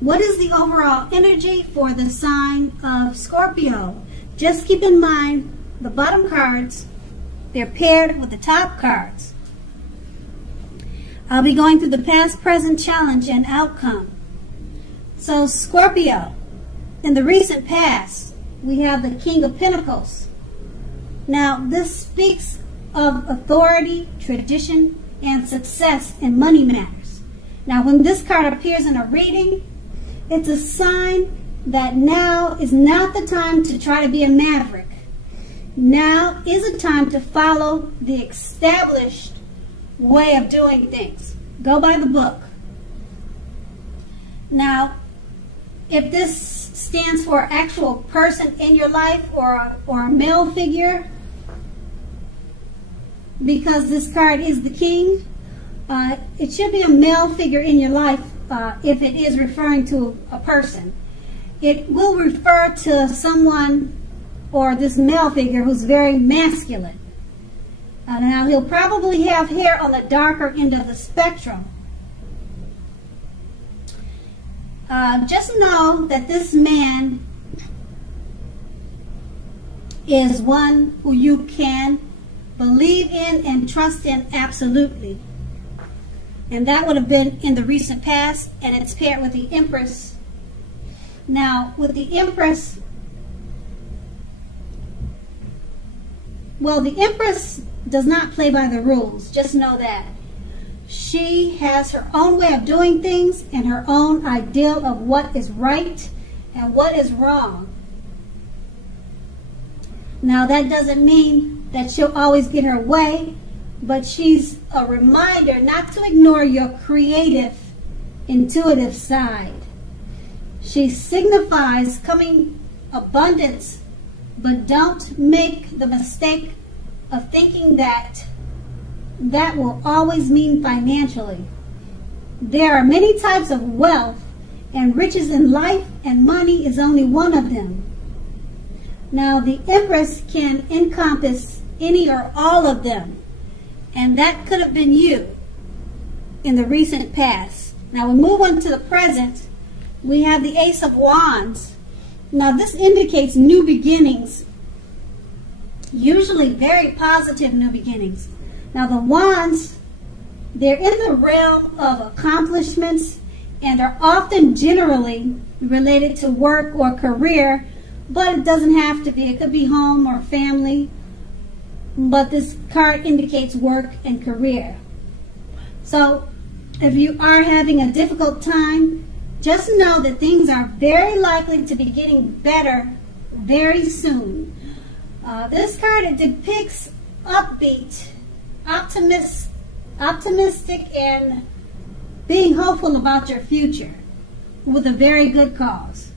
what is the overall energy for the sign of Scorpio? Just keep in mind the bottom cards, they're paired with the top cards. I'll be going through the past, present, challenge, and outcome. So Scorpio, in the recent past, we have the King of Pentacles. Now, this speaks of authority, tradition, and success in money matters. Now, when this card appears in a reading, it's a sign that now is not the time to try to be a maverick. Now is a time to follow the established way of doing things. Go by the book. Now, if this stands for an actual person in your life or a male figure, because this card is the king, it should be a male figure in your life if it is referring to a person. It will refer to someone or this male figure who's very masculine. Now, he'll probably have hair on the darker end of the spectrum. Just know that this man is one who you can believe in and trust in absolutely. And that would have been in the recent past, and it's paired with the Empress. Now, with the Empress, well, the Empress does not play by the rules. Just know that. She has her own way of doing things and her own ideal of what is right and what is wrong. Now, that doesn't mean that she'll always get her way, but she's a reminder not to ignore your creative, intuitive side. She signifies coming abundance, but don't make the mistake of thinking that that will always mean financially. There are many types of wealth, and riches in life and money is only one of them. Now, the Empress can encompass any or all of them, and that could have been you in the recent past. Now, we move on to the present. We have the Ace of Wands. Now, this indicates new beginnings, usually very positive new beginnings. Now, the Wands, they're in the realm of accomplishments and are often generally related to work or career, but it doesn't have to be. It could be home or family, but this card indicates work and career. So, if you are having a difficult time, just know that things are very likely to be getting better very soon. This card, it depicts upbeat, optimistic, and being hopeful about your future with a very good cause.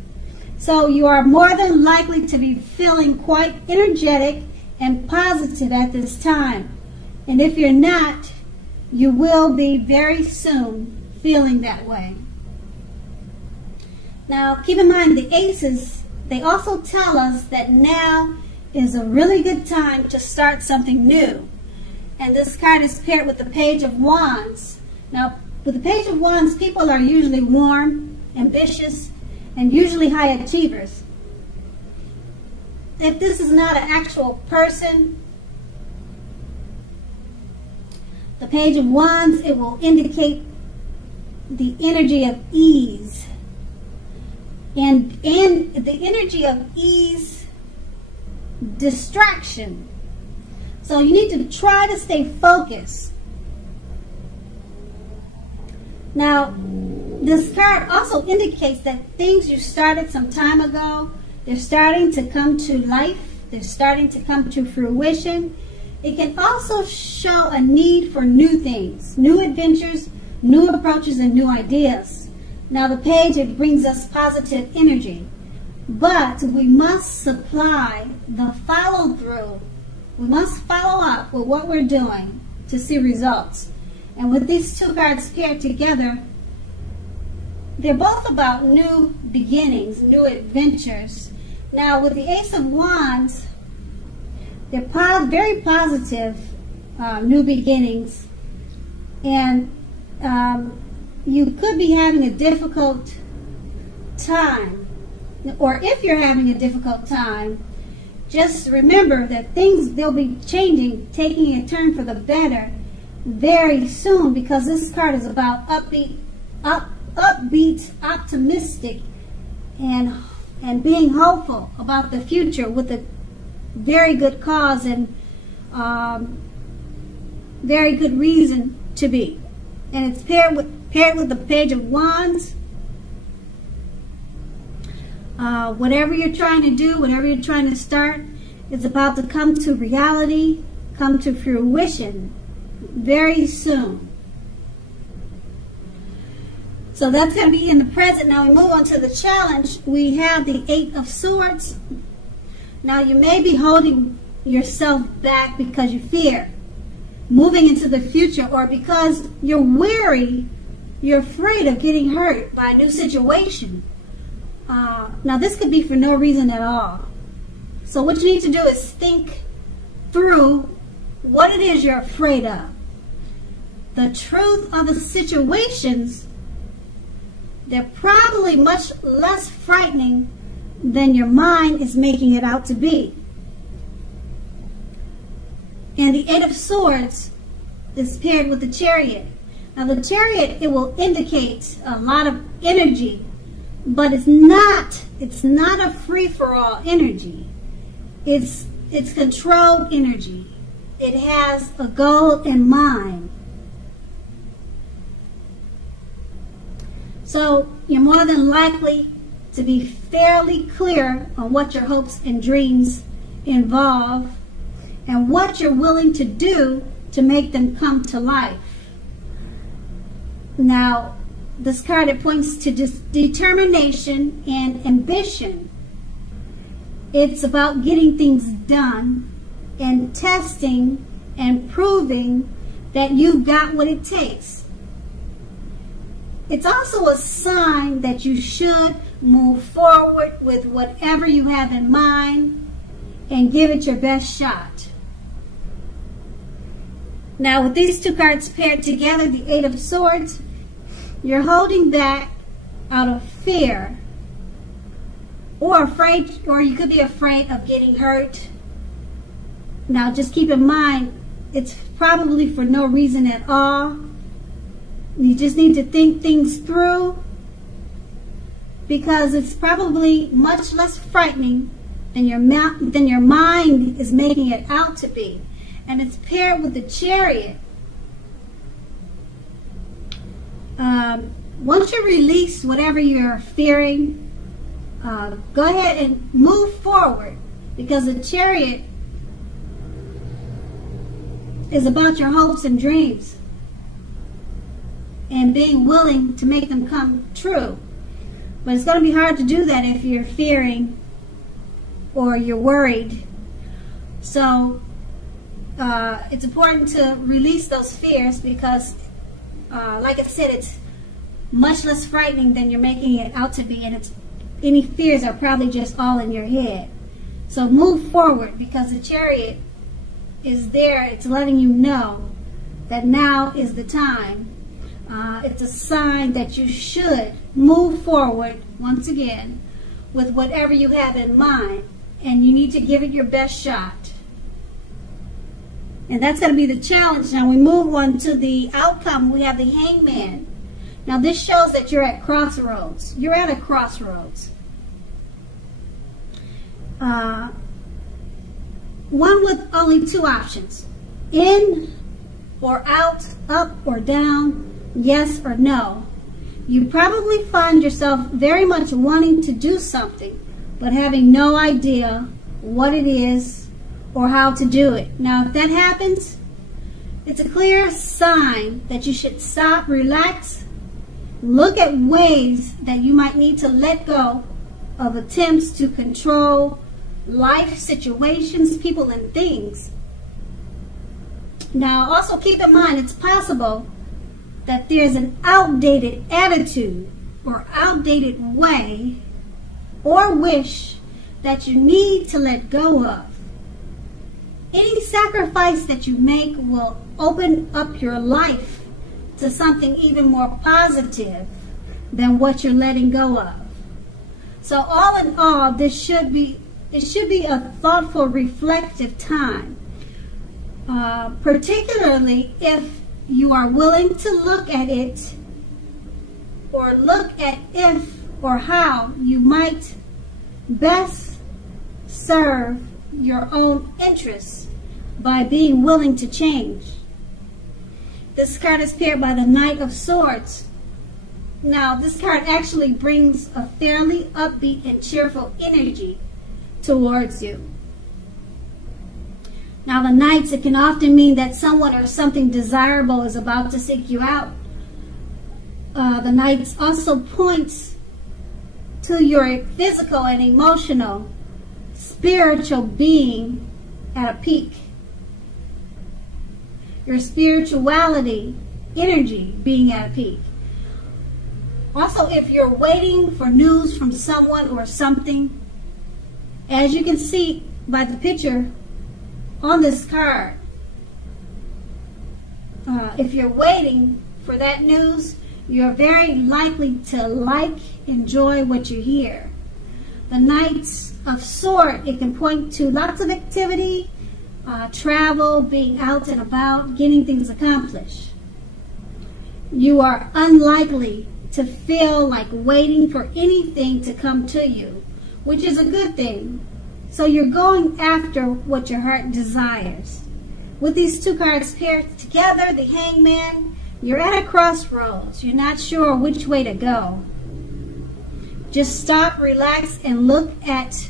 So you are more than likely to be feeling quite energetic and positive at this time. And if you're not, you will be very soon feeling that way. Now, keep in mind the aces, they also tell us that now is a really good time to start something new. And this card is paired with the Page of Wands. Now, with the Page of Wands, people are usually warm, ambitious, and usually high achievers. If this is not an actual person, the Page of Wands, it will indicate the energy of ease. And the energy of ease, distraction. So you need to try to stay focused. Now, this card also indicates that things you started some time ago, they're starting to come to life. They're starting to come to fruition. It can also show a need for new things, new adventures, new approaches, and new ideas. Now, the page, it brings us positive energy. But we must supply the follow-through. We must follow up with what we're doing to see results. And with these two cards paired together, they're both about new beginnings, new adventures. Now, with the Ace of Wands, they're very positive new beginnings. And you could be having a difficult time, or if you're having a difficult time, just remember that they'll be changing, taking a turn for the better very soon, because this card is about upbeat, optimistic, and being hopeful about the future with a very good cause and very good reason to be. And it's paired with the Page of Wands. Whatever you're trying to do, whatever you're trying to start, is about to come to reality, come to fruition very soon. So that's going to be in the present. Now we move on to the challenge. We have the 8 of Swords. Now you may be holding yourself back because you fear moving into the future, or because you're weary, you're afraid of getting hurt by a new situation. Now this could be for no reason at all. So what you need to do is think through what it is you're afraid of. The truth of the situations, they're probably much less frightening than your mind is making it out to be. And the 8 of Swords is paired with the Chariot. Now the Chariot, it will indicate a lot of energy, but it's not a free-for-all energy. It's controlled energy. It has a goal in mind. So you're more than likely to be fairly clear on what your hopes and dreams involve and what you're willing to do to make them come to life. Now, this card, it points to just determination and ambition. It's about getting things done and testing and proving that you've got what it takes. It's also a sign that you should move forward with whatever you have in mind and give it your best shot. Now, with these two cards paired together, the 8 of Swords, you're holding back out of fear, or you could be afraid of getting hurt. Now, just keep in mind, it's probably for no reason at all. You just need to think things through, because it's probably much less frightening than your mind is making it out to be. And it's paired with the Chariot. Once you release whatever you're fearing, go ahead and move forward, because the Chariot is about your hopes and dreams and being willing to make them come true. But it's going to be hard to do that if you're fearing or you're worried. So it's important to release those fears, because like I said, it's much less frightening than you're making it out to be, and any fears are probably just all in your head. So move forward, because the Chariot is there. It's letting you know that now is the time. It's a sign that you should move forward once again with whatever you have in mind, and you need to give it your best shot. And that's going to be the challenge. Now we move on to the outcome. We have the Hangman. Now this shows that you're at crossroads. You're at a crossroads. One with only two options: in or out, up or down, yes or no. You probably find yourself very much wanting to do something, but having no idea what it is or how to do it. Now, if that happens, it's a clear sign that you should stop, relax, look at ways that you might need to let go of attempts to control life situations, people, and things. Now, also keep in mind, it's possible that there's an outdated attitude or outdated way or wish that you need to let go of. Any sacrifice that you make will open up your life to something even more positive than what you're letting go of. So all in all, it should be a thoughtful, reflective time, particularly if you are willing to look at it, or look at if or how you might best serve your own interests by being willing to change. This card is paired by the Knight of Swords. Now, this card actually brings a fairly upbeat and cheerful energy towards you. Now, the Knights, it can often mean that someone or something desirable is about to seek you out. The Knights also points to your physical and emotional, spiritual being at a peak. Your spirituality, energy being at a peak. Also, if you're waiting for news from someone or something, as you can see by the picture on this card, if you're waiting for that news, you're very likely to enjoy what you hear. The Knights of Swords, it can point to lots of activity, travel, being out and about, getting things accomplished. You are unlikely to feel like waiting for anything to come to you, which is a good thing. So you're going after what your heart desires. With these two cards paired together, the Hangman, you're at a crossroads. You're not sure which way to go. Just stop, relax, and look at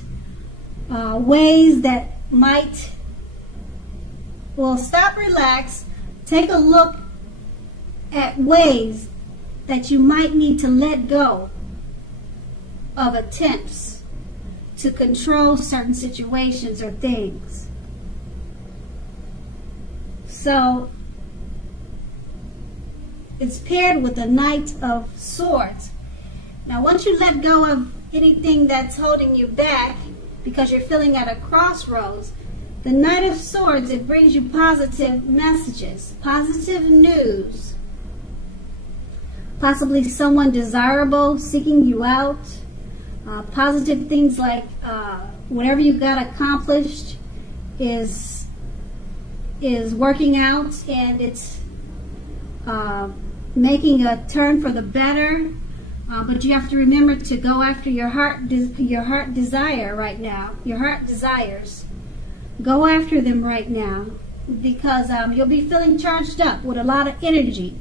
ways that might... Well, stop, relax, take a look at ways that you might need to let go of attempts to control certain situations or things. So, it's paired with the Knight of Swords. Now, once you let go of anything that's holding you back because you're feeling at a crossroads, the Knight of Swords, it brings you positive messages, positive news. Possibly someone desirable seeking you out. Positive things like whatever you got accomplished is working out, and it's making a turn for the better. But you have to remember to go after your heart desire right now. Your heart desires. Go after them right now, because you'll be feeling charged up with a lot of energy.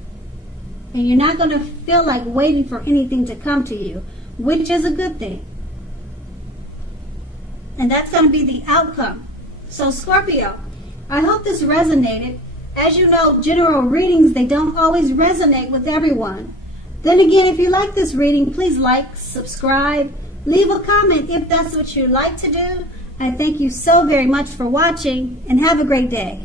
And you're not going to feel like waiting for anything to come to you, which is a good thing. And that's going to be the outcome. So Scorpio, I hope this resonated. As you know, general readings, they don't always resonate with everyone. Then again, if you like this reading, please like, subscribe, leave a comment if that's what you like to do. I thank you so very much for watching, and have a great day.